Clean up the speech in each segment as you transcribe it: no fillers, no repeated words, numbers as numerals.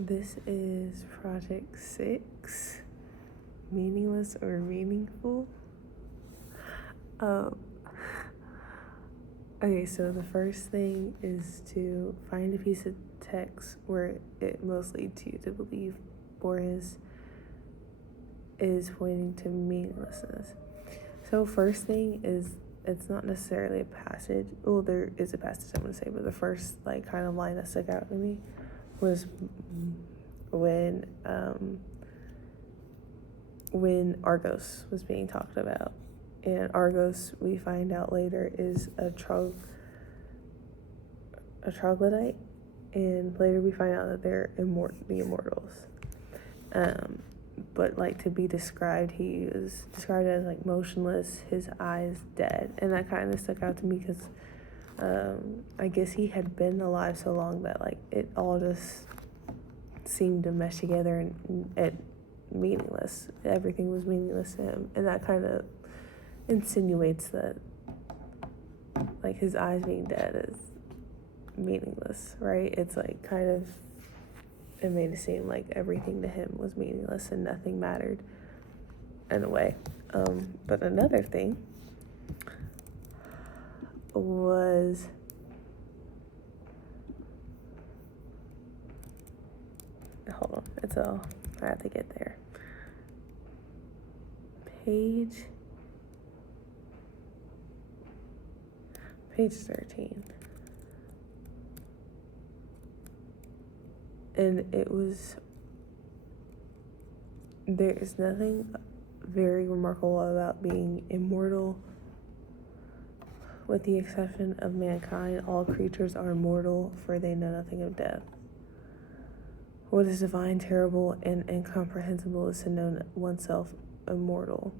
This is Project 6, Meaningless or Meaningful. Um, okay, so the first thing is to find a piece of text where it most leads you to believe Boris is pointing to meaninglessness. So first thing is, it's not necessarily a passage. Well, there is a passage I'm going to say, but the first kind of line that stuck out to me was when Argos was being talked about. And Argos, we find out later, is a troglodyte, and later we find out that they're the immortals. But to be described, he was described as motionless, his eyes dead, and that kind of stuck out to me because I guess he had been alive so long that it all just seemed to mesh together and it meaningless. Everything was meaningless to him, and that kind of insinuates that his eyes being dead is meaningless, right? It's it made it seem like everything to him was meaningless and nothing mattered in a way. But another thing was hold on, I have to get there. Page 13. And there is nothing very remarkable about being immortal. With the exception of mankind, all creatures are immortal, for they know nothing of death. What is divine, terrible, and incomprehensible is to know oneself immortal.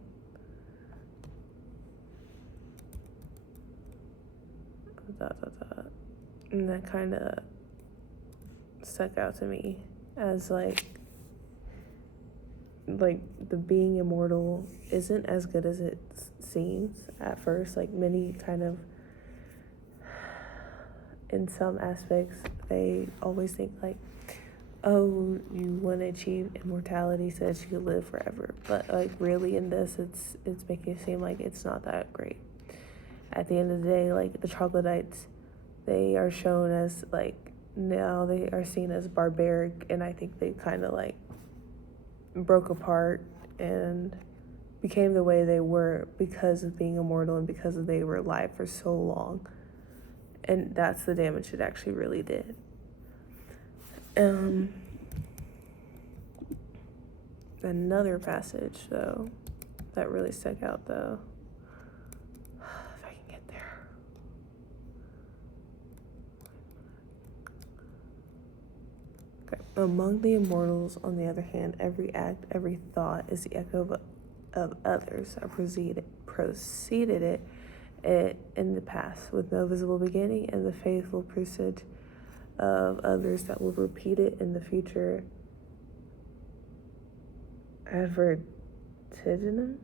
And that kind of stuck out to me as the being immortal isn't as good as it seems at first. Many kind of, in some aspects, they always think oh, you want to achieve immortality so that you can live forever, but really in this it's making it seem like it's not that great. At the end of the day, the troglodytes, they are shown as now they are seen as barbaric, and I think they kind of broke apart and became the way they were because of being immortal and because they were alive for so long, and that's the damage it actually really did. Another passage though that really stuck out though, if I can get there. Okay. Among the immortals, on the other hand, every act, every thought is the echo of others that preceded it in the past, with no visible beginning, and the faithful presage of others that will repeat it in the future. Advertiginum.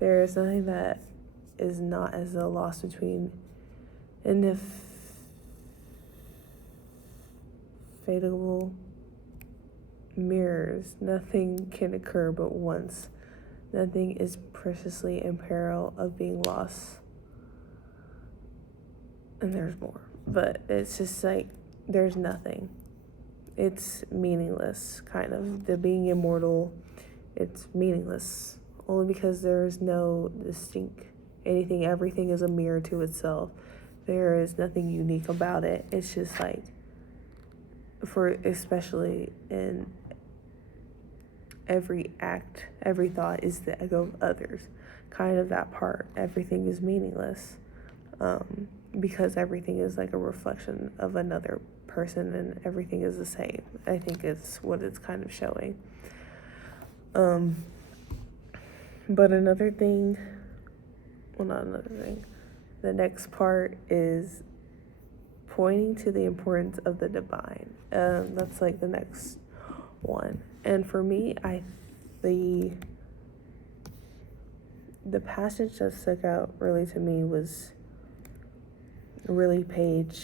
There is nothing that is not as though lost between indefatigable mirrors. Nothing can occur but once. Nothing is preciously in peril of being lost. And there's more. But it's just there's nothing. It's meaningless, kind of. The being immortal, it's meaningless. Only because there is no distinct anything. Everything is a mirror to itself. There is nothing unique about it. It's just especially in every act, every thought is the echo of others. Kind of that part. Everything is meaningless. Because everything is a reflection of another person and everything is the same. I think it's what it's kind of showing. But not another thing. The next part is pointing to the importance of the divine. That's the next one. And for me, the passage that stuck out really to me was really page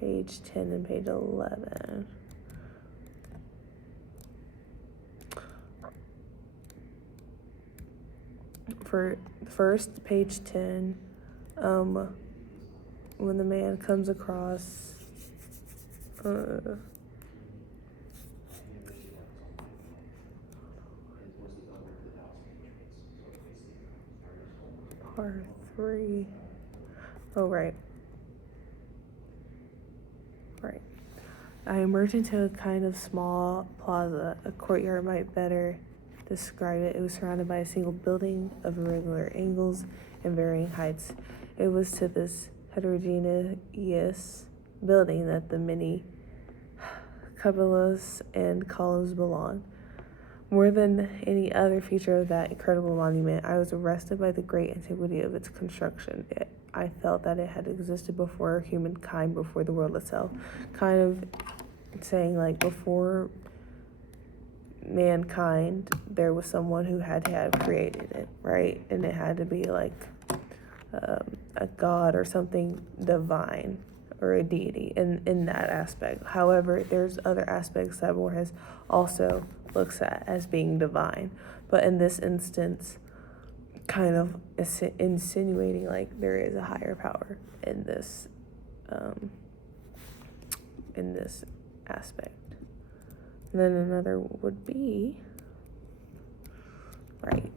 10 and page 11. for first page 10, when the man comes across part 3. Oh, right. I emerged into a kind of small plaza. A courtyard might better describe it. It was surrounded by a single building of irregular angles and varying heights. It was to this heterogeneous building that the many cupolas and columns belonged. More than any other feature of that incredible monument, I was arrested by the great antiquity of its construction. I felt that it had existed before humankind, before the world itself. Kind of saying, like, before mankind, there was someone who had to have created it, right? And it had to be like a god or something divine or a deity in that aspect. However, there's other aspects that Borges also looks at as being divine. But in this instance, kind of insinuating like there is a higher power in this aspect. And then another would be, right,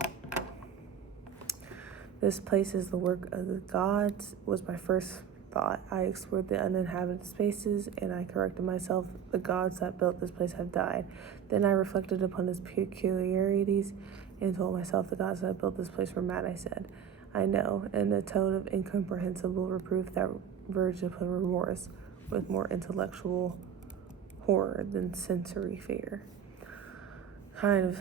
this place is the work of the gods, was my first thought. I explored the uninhabited spaces and I corrected myself. The gods that built this place have died. Then I reflected upon its peculiarities and told myself the gods that built this place were mad, I said. I know, in a tone of incomprehensible reproof that verged upon remorse, with more intellectual horror than sensory fear. Kind of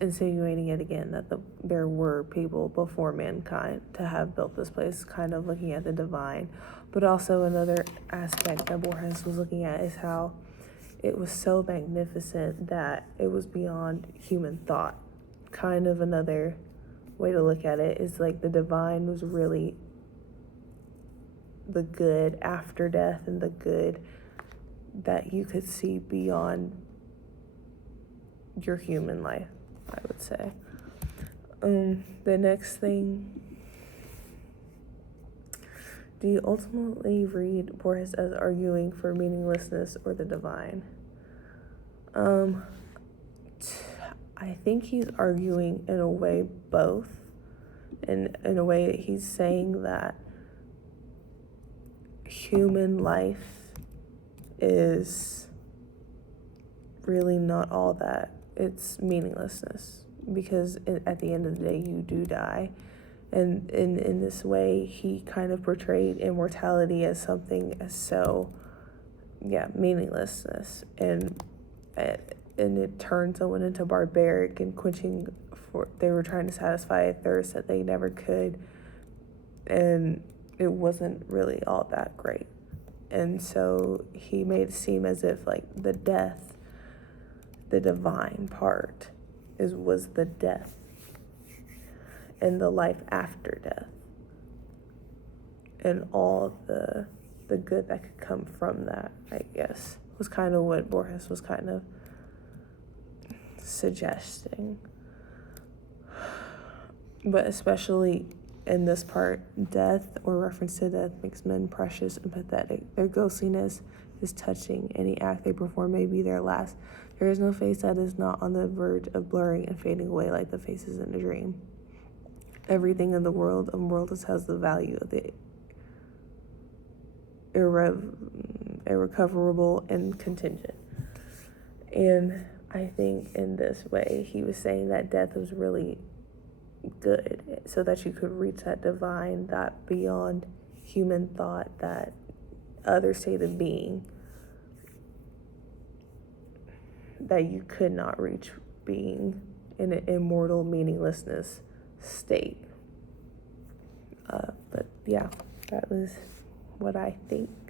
insinuating it again that there were people before mankind to have built this place, kind of looking at the divine. But also another aspect that Borges was looking at is how it was so magnificent that it was beyond human thought. Kind of another way to look at it is like the divine was really the good after death and the good that you could see beyond your human life, I would say. The next thing, do you ultimately read Borges as arguing for meaninglessness or the divine? I think he's arguing in a way both. In a way he's saying that human life is really not all that. It's meaninglessness, because at the end of the day you do die. And in this way he kind of portrayed immortality as something as so meaninglessness, and it turned someone into barbaric and quenching they were trying to satisfy a thirst that they never could, and it wasn't really all that great. And so he made it seem as if like the death, the divine part was the death and the life after death and all the good that could come from that, I guess, was kind of what Borges was kind of suggesting. But especially in this part, death or reference to death makes men precious and pathetic. Their ghostliness is touching. Any act they perform may be their last. There is no face that is not on the verge of blurring and fading away like the faces in a dream. Everything in the world of mortals has the value of the irrecoverable and contingent. And I think in this way, he was saying that death was really good, so that you could reach that divine, that beyond human thought, that other state of being that you could not reach, being in an immortal meaninglessness state. But yeah, that was what I think.